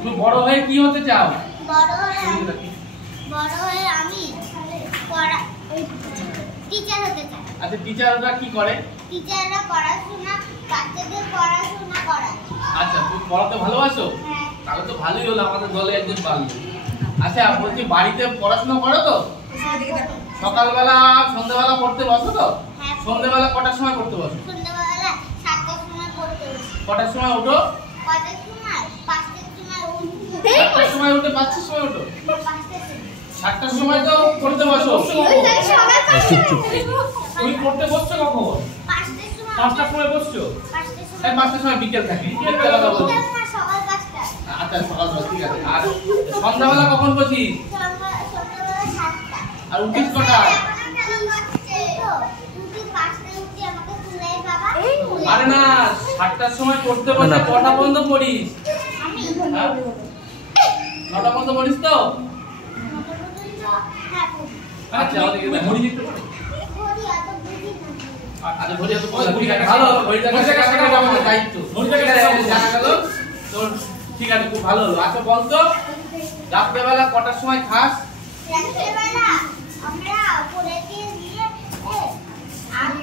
তুমি বড় হয়ে কি হতে চাও? বড় হয়ে আমি টিচার হতে চাই। আচ্ছা, টিচাররা কি করে? টিচাররা পড়াশোনা, বাচ্চাদের পড়াশোনা করায়। আচ্ছা, তুমি পড়াতে ভালোবাসো? হ্যাঁ। তাহলে তো ভালোই হলো, আমাদের দলে একজন পারলো। আচ্ছা, বলছি বাড়িতে পড়াশোনা করো তো? সকালবেলা সন্ধ্যাবেলা পড়তে বসো তো? হ্যাঁ। সন্ধ্যাবেলা কটার সময় পড়তে বসো? সন্ধ্যাবেলা 7টার সময় পড়তে বসি। কটার সময় ওঠো? কটার সময়? 5টার সময় উঠি। 7টার সময় উঠে 5টার সময় ওঠো? 7টার সময় তো পড়তে বসো। তুমি পড়তে বসছো কখন? 5টার সময় বসছো? 5টার সময় বিকেল থাকে। বিকেলবেলা বসো। সকাল 5টা। আচ্ছা, সকাল 5টা, ঠিক আছে। আর সন্ধ্যাবেলা কখন বসিস? সন্ধ্যাবেলা 7টা। আর উঠিস কটায়? আরে না, 7টার সময় পড়তে বসে কটা পর্যন্ত পড়িস? 9টা পর্যন্ত পড়িস তো? আচ্ছা, ওদিকে ঘড়ি দেখতে পারো? আচ্ছা, ঘড়ি তো ভালো, ঘড়িটাকে শেখাটা আমাদের দায়িত্ব। ঘড়িটাকে জানা গেল তোর, ঠিক আছে, খুব ভালো হলো। আচ্ছা বলতো, রাত্রেবেলা কটার সময় খাস? রাত্রেবেলা আমরা পড়েতে দিয়ে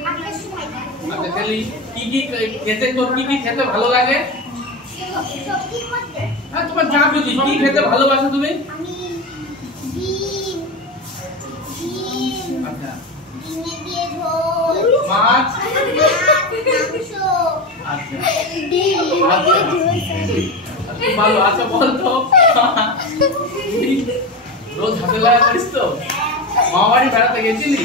8টার সময় খাই। আচ্ছা, তাহলে কি খেতে, তোর কি খেতে ভালো লাগে? সবজির মধ্যে হ্যাঁ, তোমার যা খুশি, কি খেতে ভালোবাসো তুমি? আমি ডিম, আচ্ছা, ডিমে দিয়ে ঝোল, মাছ, মাংস, আচ্ছা, ডিম দিয়ে ঝোল। খুব ভালো। আচ্ছা বলতো, রোজ হাতে লাগা করিস তো? মামা বাড়ি বেড়াতে গেছিলি?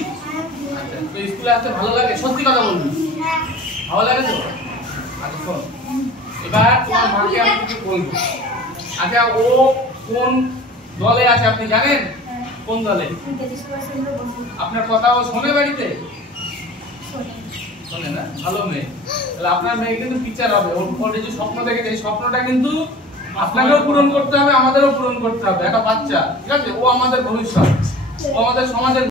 আচ্ছা, তো স্কুলে আসতে ভালো লাগে? সত্যি কথা বলবি? ভালো লাগে তো? আচ্ছা শোন, এবার তোমার মাকে আমি কিছু বলবো। আচ্ছা, ও কোন দলে আছে আপনি জানেন? কোন দলে? আপনার কথা ও শোনে বাড়িতে? শোনে না? ভালো মেয়ে। তাহলে আপনার মেয়ে কিন্তু টিচার হবে। ওর যে স্বপ্ন দেখেছে, এই স্বপ্নটা কিন্তু আপনাকেও পূরণ করতে হবে, আমাদেরও পূরণ করতে হবে। একটা বাচ্চা, ঠিক আছে? ও আমাদের ভবিষ্যৎ, ও আমাদের সমাজের